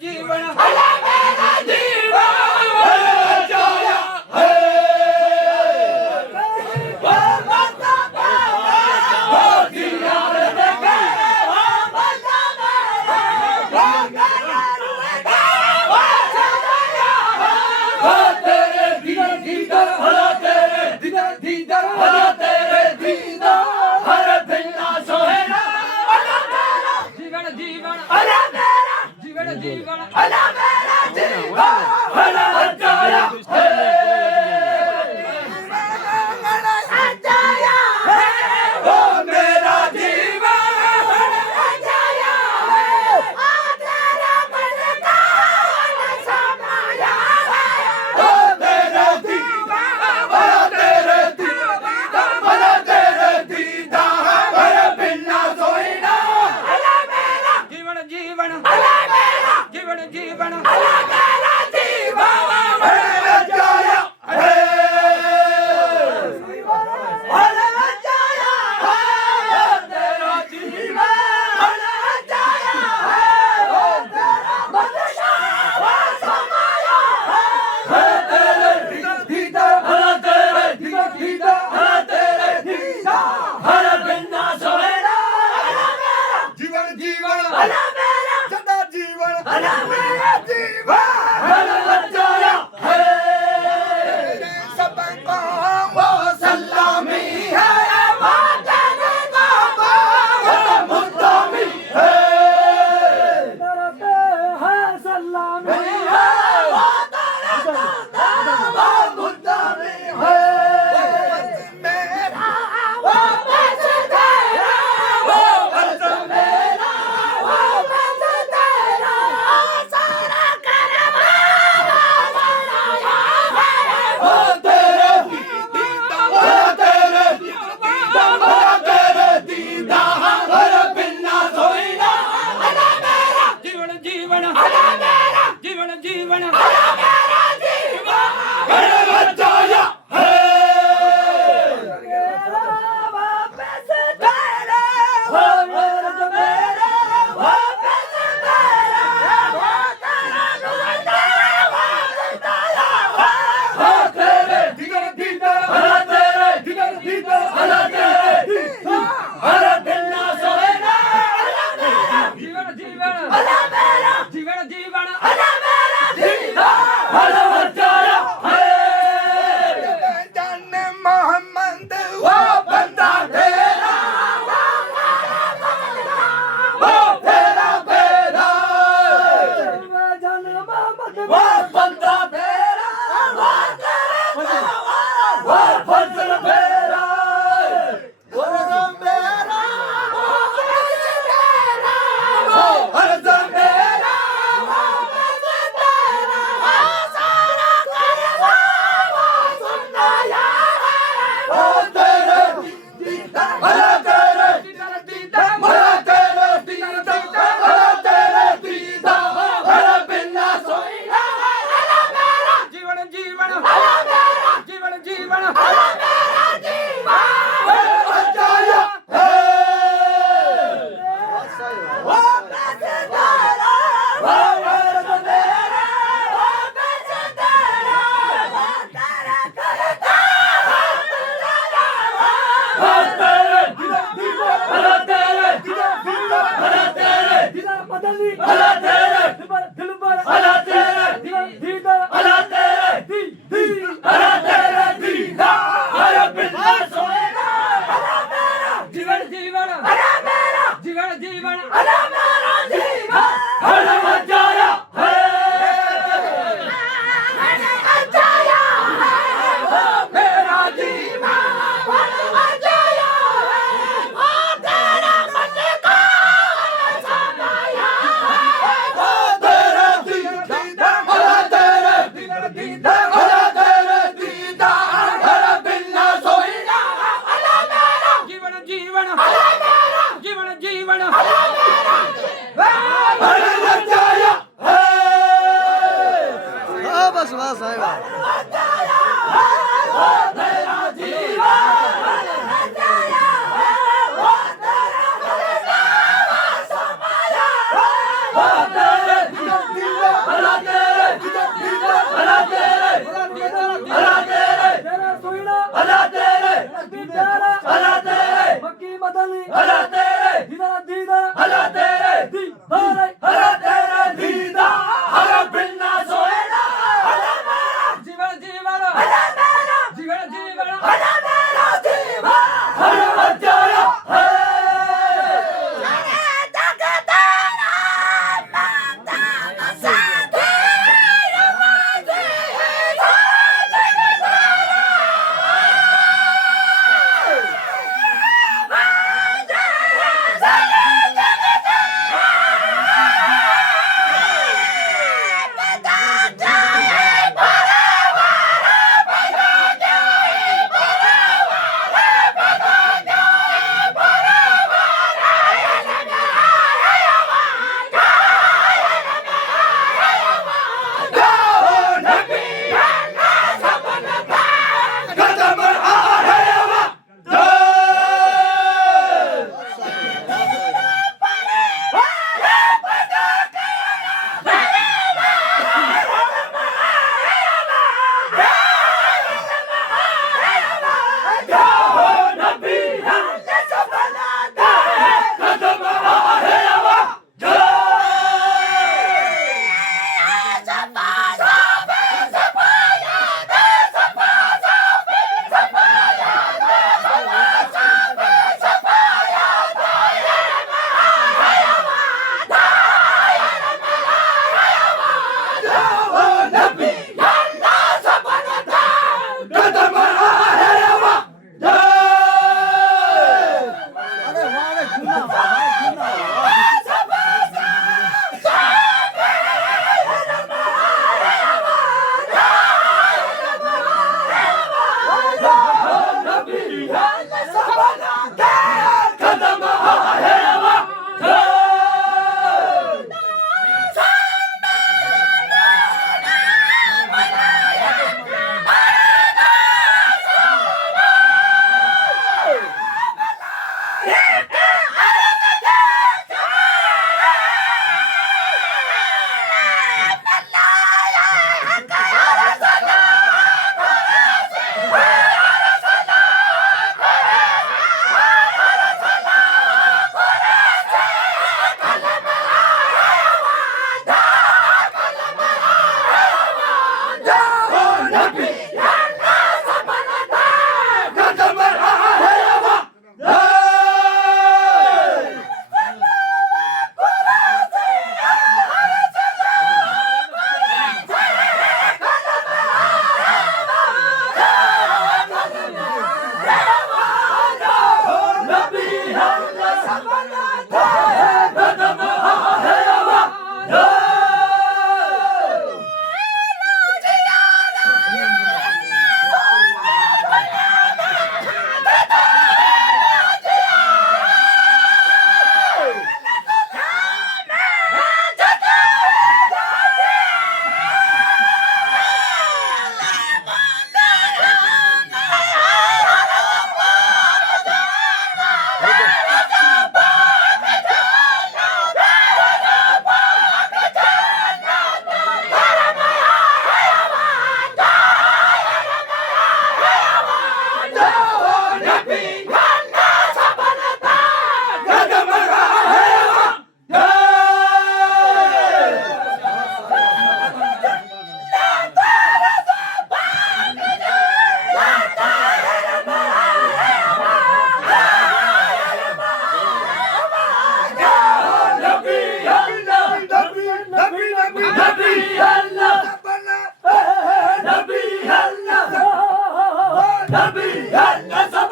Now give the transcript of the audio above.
ਜੀਵਨ ਹਲਾ ਮੇਰਾ ਜੀਵਨ ਜਾਇਆ ਹੈ ਵਾ ਮਾਤਾ ਬਾਬਾ ਜੀਆ ਦੇ ਵਾ ਮਾਤਾ ਬਾਬਾ ਤੇਰੇ ਦੀਦਾਰ ਹਲਾ ਤੇਰੇ ਦੀਦਾਰ ਹਲਾ ਤੇਰੇ ਦੀਦਾਰ ਹਰ ਬਿਨਾ ਸੋਹਣਾ ਹਲਾ ਮੇਰਾ ਜੀਵਨ ਜੀਵਨ ਹਲਾ ਮੇਰਾ ਜੀਵਨ ਜੀਵਨ ਹਲਾ ਮੇਰਾ ਜੀਵਨ ਹਲਾ ਜਾਇਆ ਓ ਮੇਰਾ ਜੀਵਨ ਹਲਾ ਜਾਇਆ ਆ ਤੇਰਾ ਮਨਕਾ ਹਲਾ ਸਮਾਇਆ ਓ ਤੇਰਾ ਦੀਦਾਰ ਹਲਾ ਤੇਰੇ ਦੀਦਾਰ ਹਲਾ ਤੇਰੇ ਦੀਦਾਰ ਹਰ ਬਿਨਾ ਸੋਇਣਾ ਹਲਾ ਮੇਰਾ ਜੀਵਨ ਜੀਵਨ ਹਲਾ ਮੇਰਾ ਜੀਵਨ ਜੀਵਨ ਹਲਾ ਮੇਰਾ ਜੀਵਨ ਹਲਾ ਜਾਇਆ ਹਲਾ ਜਾਇਆ ਤੇਰਾ ਜੀਵਨ ਹਲਾ ਜਾਇਆ ਓ ਤੇਰਾ ਮਨਸ਼ਾ ਸਮਾਇਆ ਤੇਰੇ ਦੀਦਾਰ ਹਲਾ ਤੇਰੇ ਦੀਦਾਰ ਹਲਾ ਤੇਰੇ ਦੀਦਾਰ ਹਰ ਬਿਨਾ ਸੋਇਣਾ ਹਲਾ ਮੇਰਾ ਜੀਵਨ ਜੀਵਨ ਹਲਾ ਮੇਰਾ ਸਦਾ ਜੀਵਨ ਹਲਾ ਮੇਰਾ ਜੀਵਨ ਹਲਾ ਜਾਇਆ ਸਭਾ ਕੋ वो सलामी है वादन बाबा वो मुद्दामी है ਸਲਾਮੀ है वादन बाबा मुद्दामी है ਮੇਰਾ वो बस तेरा वो बस मेरा वो बस तेरा सारा करवा वो तेरे ਜੀਵਨ ਜੀਵਨ ਜੀਵਨ ਜੀਵਨ ਜੀਵਨ ਜੀਵਨ ਜੀਵਨ ਜੀਵਨ ਜਨ ਮੁਹੰਮਦ ਉਹ ਬੰਦਾ ਤੇਰਾ ਉਹ ਤੇਰਾ ਬੇੜਾ ਉਹ ਬੰਦਾ ਤੇਰਾ ਉਹ ਤੇਰਾ ਉਹ ਫਜ਼ਲ ਮੇਰਾ ਉਹ ਮੇਰਾ ਉਹ ਤੇਰਾ ਉਹ ਅਰਜ਼ ਮੇਰਾ ਉਹ ਬਸ ਤੇਰਾ ਸਾਰਾ ਕਰਵਾ ਉਹ ਸੁਣਨਾ ਯਾਰ ਉਹ ਤੇਰੇ ਦੀਦਾਰ ਹਲਾ ਤੇਰੇ ਦੀਦਾਰ ਹਲਾ ਤੇਰੇ ਦੀਦਾਰ ਹਲਾ ਤੇਰੇ ਦੀਦਾਰ ਹਲਾ ਬਿਨਾ ਸੋਇਣਾ ਹਲਾ ਮੇਰਾ ਜੀਵਨ ਜੀਵਨ ਹਲਾ ਮੇਰਾ ਜੀਵਨ ਜੀਵਨ ਹਲਾ ਮੇਰਾ ਜੀਵਨ ਹਲਾ ਜਾਇਆ ਉਹ ਬਸ ਤੇਰਾ ਉਹ ਅਰਜ਼ ਮੇਰਾ ਉਹ ਬਸ ਤੇਰਾ ਉਹ ਤੇਰਾ ਕਰਤਾ ਉਹ ਤੇਰੇ ਦੀਦਾਰ ਹਲਾ ਤੇਰੇ ਦੀਦਾਰ ਹਲਾ ਤੇਰੇ ਹਲਾ ਤੇਰੇ ਹਲਾ ਤੇਰੇ ਹਲਾ ਤੇਰੇ ਹਲਾ ਤੇਰੇ ਦੀਦਾਰ ਹਰ ਬਿਨਾ ਸੋਇਣਾ ਹਲਾ ਮੇਰਾ ਜੀਵਨ ਜੀਵਨ ਹਲਾ ਮੇਰਾ ਜੀਵਨ ਜੀਵਨ ਹਲਾ ਮੇਰਾ ਜੀਵਨ ਹਲਾ ਜਾਇਆ ਹਲਾ ਜਾਇਆ ਮੇਰਾ ਜੀਵਨ ਹਲਾ ਜਾਇਆ ਉਹ ਤੇਰਾ ਮਨ ਕਾ ਸਮਾਇਆ ਉਹ ਤੇਰਾ ਦੀਦਾਰ ਹਲਾ ਤੇਰੇ ਦੀਦਾਰ ਹਲਾ ਤੇਰੇ ਦੀਦਾਰ ਹਲਾ ਬਿਨਾ ਸੋਇਣਾ ਹਲਾ ਮੇਰਾ ਜੀਵਨ ਜੀਵਨ ਹਲਾ ਮੇਰਾ ਜੀਵਨ ਜੀਵਨ ਹਲਾ ਮੇਰਾ ਹਲਾ ਜਾਇਆ ਬਸ ਬਸ ਆਏਗਾ ਹਲਾ ਜਾਇਆ ਉਹ ਤੇਰਾ ਜੀਵਨ ਹਲਾ ਜਾਇਆ ਉਹ ਤੇਰਾ ਮਨ ਕਾ ਸਮਾਇਆ ਉਹ ਤੇਰੇ ਨਬੀ ਹੈ ਕਸਮ